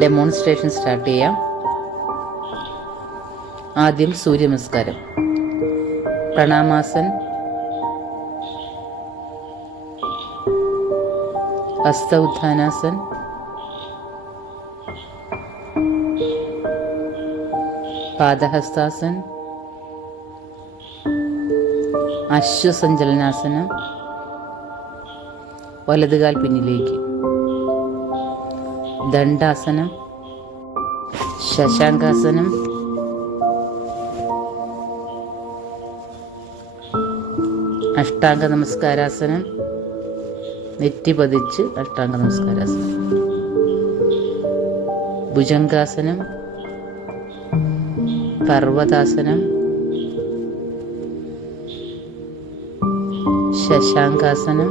Demonstration start ചെയ്യാം. ആദ്യം സൂര്യനമസ്കാരം. പ്രണാമാസൻ, ഹസ്ത ഉത്ഥാനാസൻ, പാദഹസ്താസൻ, അശ്വസഞ്ചലനാസനം, വലതുകാൽ പിന്നിലേക്ക്, ദണ്ഡാസനം, ശശാങ്കാസനം, അഷ്ടാംഗ നമസ്കാരാസനം, നെറ്റി പതിച്ച് അഷ്ടാംഗ നമസ്കാരാസനം, ഭുജംഗാസനം, പർവ്വതാസനം, ശശാങ്കാസനം,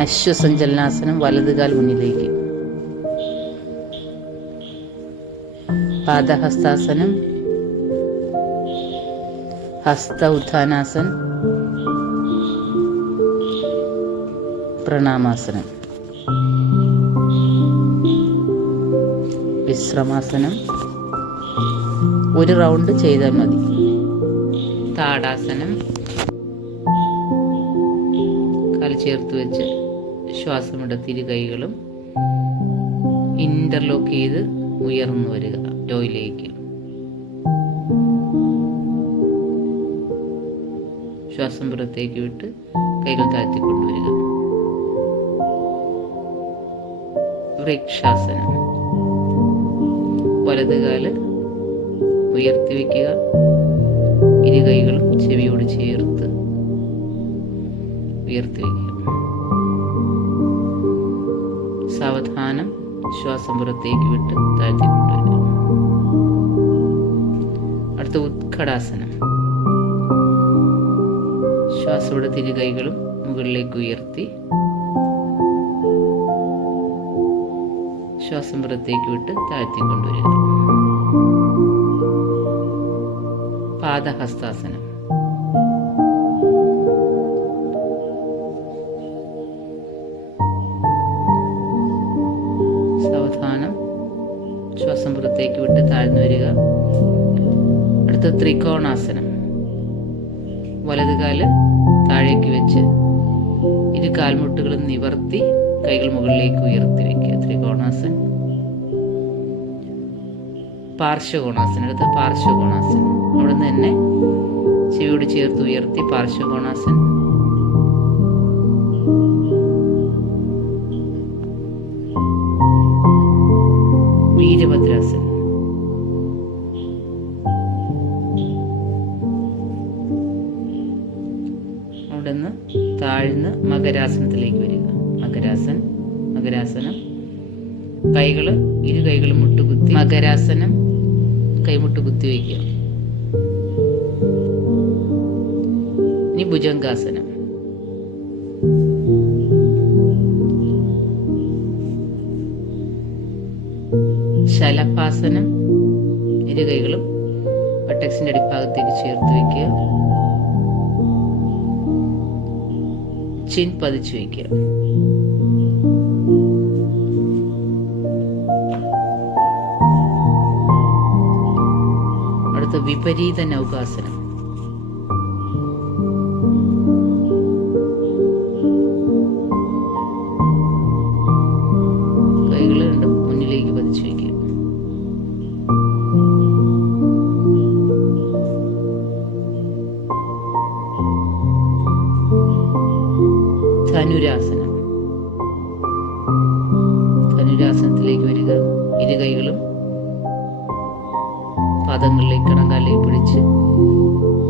അശ്വസഞ്ചലനാസനം, വലതുകാൽ മുന്നിലേക്ക്, പാദഹസ്താസനം, ഹസ്ത ഉത്ഥാനാസൻ, പ്രണാമാസനം, വിശ്രമാസനം. ഒരു റൗണ്ട് ചെയ്താൽ മതി. താടാസനം, കാൽ ചേർത്ത് വെച്ച് ശ്വാസമെടുത്ത് ഇരു കൈകളും ഇന്റർലോക്ക് ചെയ്ത് ഉയർന്നു വരിക ടോയിലേക്ക്. ശ്വാസം പുറത്തേക്ക് വിട്ട് കൈകൾ താഴ്ത്തിക്കൊണ്ടുവരിക. വൃക്ഷാസനം. വലതുകാല് ഉയർത്തി വയ്ക്കുക, ഇരു കൈകളും ചെവിയോട് ചേർത്ത് ഉയർത്തി വയ്ക്കുക. സാവധാനം ശ്വാസം പുറത്തേക്ക് വിട്ട് താഴ്ത്തിക്കൊണ്ടുവരിക. അടുത്ത ഉത്കടാസനം. ശ്വാസം എടുത്ത് ഇരു കൈകളും മുകളിലേക്ക് ഉയർത്തി ശ്വാസം പുറത്തേക്ക് വിട്ട് താഴ്ത്തിക്കൊണ്ടുവരിക. പാദഹസ്താസനം. സാവധാനം ശ്വാസം പുറത്തേക്ക് വിട്ട് താഴ്ന്നു വരിക. അടുത്ത ത്രികോണാസനം. വലതുകാല് താഴേക്ക് വെച്ച് ഇരു കാൽമുട്ടുകളും നിവർത്തി കൈകൾ മുകളിലേക്ക് ഉയർത്തി വയ്ക്കുക. ത്രികോണാസൻ. പാർശ്വകോണാസൻ. അടുത്ത പാർശ്വകോണാസൻ. അവിടെ നിന്ന് തന്നെ ചെവിയോട് ചേർത്ത് ഉയർത്തി പാർശ്വകോണാസൻ. വീരഭദ്രാസൻ. അവിടെ നിന്ന് താഴ്ന്ന് മകരാസനത്തിലേക്ക് വരിക. മകരാസനം. കൈകള് ഇരു കൈകളും മുട്ടുകുത്തി മകരാസനം കൈമുട്ട് കുത്തി വയ്ക്കുക. ഇനി ഭുജംഗാസനം. ശലഭാസനം. ഇരു കൈകളും വട്ടക്സിന്റെ അടിഭാഗത്തേക്ക് ചേർത്ത് വയ്ക്കുക. ചിൻ പതിച്ചു വയ്ക്കുക. അടുത്ത വിപരീത നൗകാസനം. കൈകൾ രണ്ടും മുന്നിലേക്ക് പതിച്ചു വയ്ക്കുക. ധനുരാസനം. ധനുരാസനത്തിലേക്ക് വരിക. ഇരു കൈകളും പാദങ്ങളിലേക്ക് കണങ്കാലിലേക്ക് പിടിച്ച്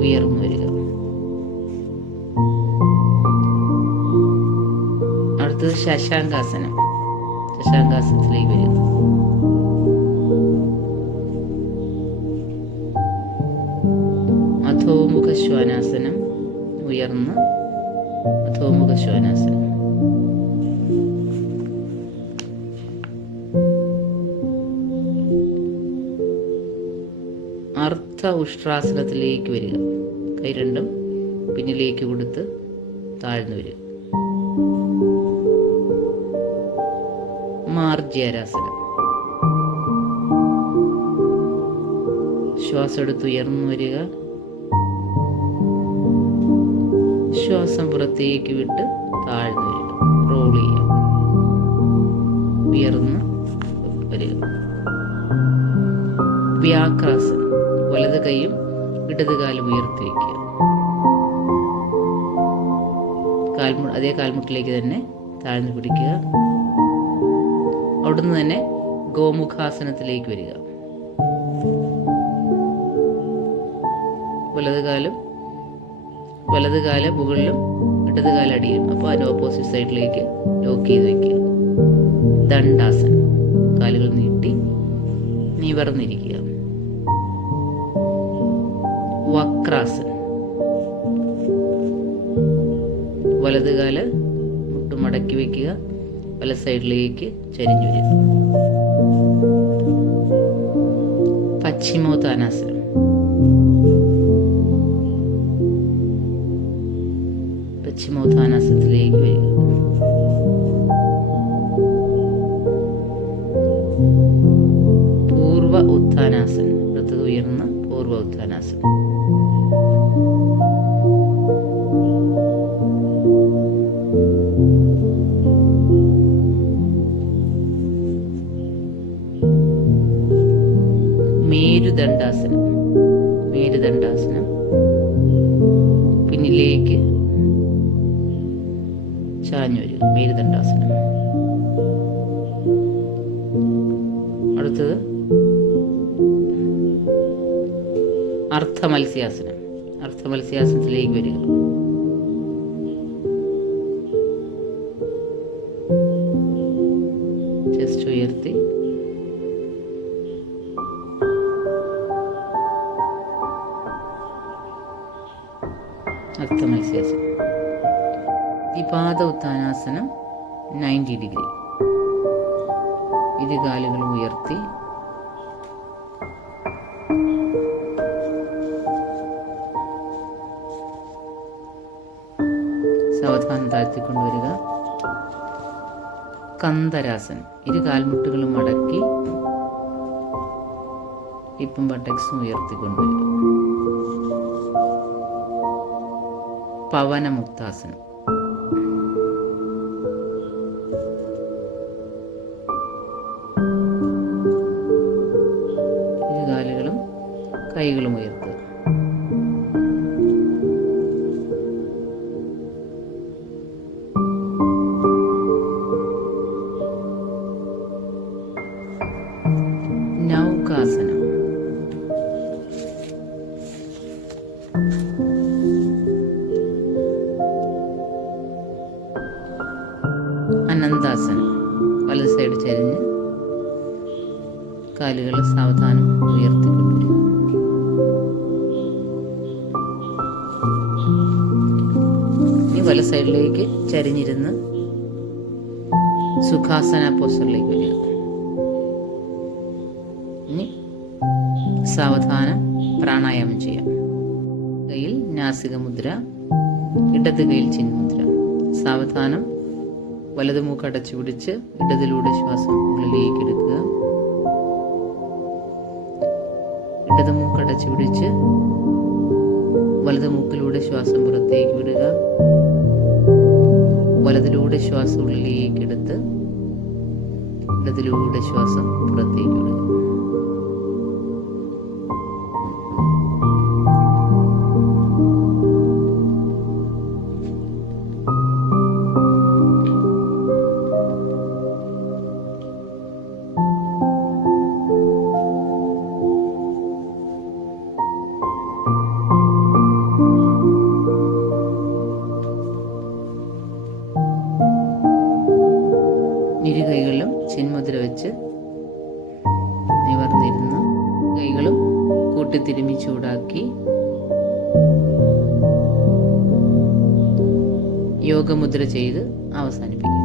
ഉയർന്നു വരിക. അടുത്തത് ശശാങ്കാസനം. ശശാങ്കാസനത്തിലേക്ക് വരിക. അധോമുഖ ശ്വാനാസനം. ഉയർന്ന് അധോമുഖ ശ്വാനാസനം. അർദ്ധ ഉഷ്ട്രാസനത്തിലേക്ക് വരിക. കൈ രണ്ടും പിന്നിലേക്ക് കൊടുത്ത് താഴ്ന്നു വരിക. മാർജ്യാരാസനം. ശ്വാസം എടുത്ത് ഉയർന്നു വരിക. ശ്വാസം പുറത്തേക്ക് വിട്ട് താഴ്ന്നു വരിക. റോൾ ചെയ്യുക. ഉയർന്ന് വരിക. വ്യാക്രാസനം. വലത് കൈയും ഇടത് കാലും ഉയർത്തി വയ്ക്കുക. അതേ കാൽമുട്ടിലേക്ക് തന്നെ താഴ്ന്നു പിടിക്കുക. അവിടുന്ന് തന്നെ ഗോമുഖാസനത്തിലേക്ക് വരിക. വലത് കാല് മുകളിലും ഇടത് കാല് അടിയിലും. അപ്പോൾ അതിന് ഓപ്പോസിറ്റ് സൈഡിലേക്ക് ലോക്ക് ചെയ്ത് വയ്ക്കുക. ദണ്ഡാസനം. കാലുകൾ നീട്ടി നിവർന്നിരിക്കുക. വക്രാസനം. വലത് കാല് മുട്ട് മടക്കി വയ്ക്കുക. വലത് സൈഡിലേക്ക് ചരിഞ്ഞു വരിക. പശ്ചിമോത്താനാസനം. പശ്ചിമോത്താനാസനത്തിലേക്ക് വരിക. പൂർവ ഉത്ഥാനാസനം. അടുത്തത് ഉയർന്ന പൂർവ ഉത്ഥാനാസനം. മേരുദണ്ഡാസനം. മേരുദണ്ഡാസനം. പിന്നിലേക്ക് ചാഞ്ഞു വരിക. മേരുദണ്ഡാസനം. അടുത്തത് അർത്ഥമത്സ്യാസനം. അർത്ഥമത്സ്യാസനത്തിലേക്ക് വരിക. ചെസ്റ്റ് ഉയർത്തി അർത്ഥമത്സ്യാസനം. ദ്വിപാദ ഉത്ഥാനാസനം 90 ഡിഗ്രി. ഇരു കാലുകളും ഉയർത്തി സാവധാനം താഴ്ത്തിക്കൊണ്ടുവരിക. കന്ദരാസനം. ഇരു കാൽമുട്ടുകളും മടക്കി ഹിപ്പും ബട്ടക്സും ഉയർത്തിക്കൊണ്ടുവരിക. പവനമുക്താസനം. ഇരു കാലുകളും കൈകളും ഉയർത്തുക. നൗകാസനം. അനന്താസനം. വലത് സൈഡ് ചരിഞ്ഞ് കാലുകൾ സാവധാനം ഉയർത്തിക്കൊണ്ടുവരിക. ഇനി വലത് സൈഡിലേക്ക് ചരിഞ്ഞിരുന്ന് സുഖാസന പോസ്റ്ററിലേക്ക് വരിക. ഇനി സാവധാനം പ്രാണായാമം ചെയ്യാം. കയ്യിൽ നാസിക മുദ്ര, ഇടത് കയ്യിൽ ചിന്മുദ്ര. സാവധാനം വലത് മൂക്ക് അടച്ചു പിടിച്ച് ഇടതിലൂടെ ശ്വാസം ഉള്ളിലേക്ക് എടുക്കുക. ഇടത് മൂക്ക് അടച്ചു പിടിച്ച് വലത് മൂക്കിലൂടെ ശ്വാസം പുറത്തേക്ക് വിടുക. വലതിലൂടെ ശ്വാസം ഉള്ളിലേക്ക് എടുത്ത് ഇടതിലൂടെ ശ്വാസം പുറത്തേക്ക് വിടുക. ഇരു കൈകളിലും ചിന്മുദ്ര വെച്ച് നിവർന്നിരുന്ന് കൈകളും കൂട്ടിത്തിരുമ്മി ചൂടാക്കി യോഗമുദ്ര ചെയ്ത് അവസാനിപ്പിക്കും.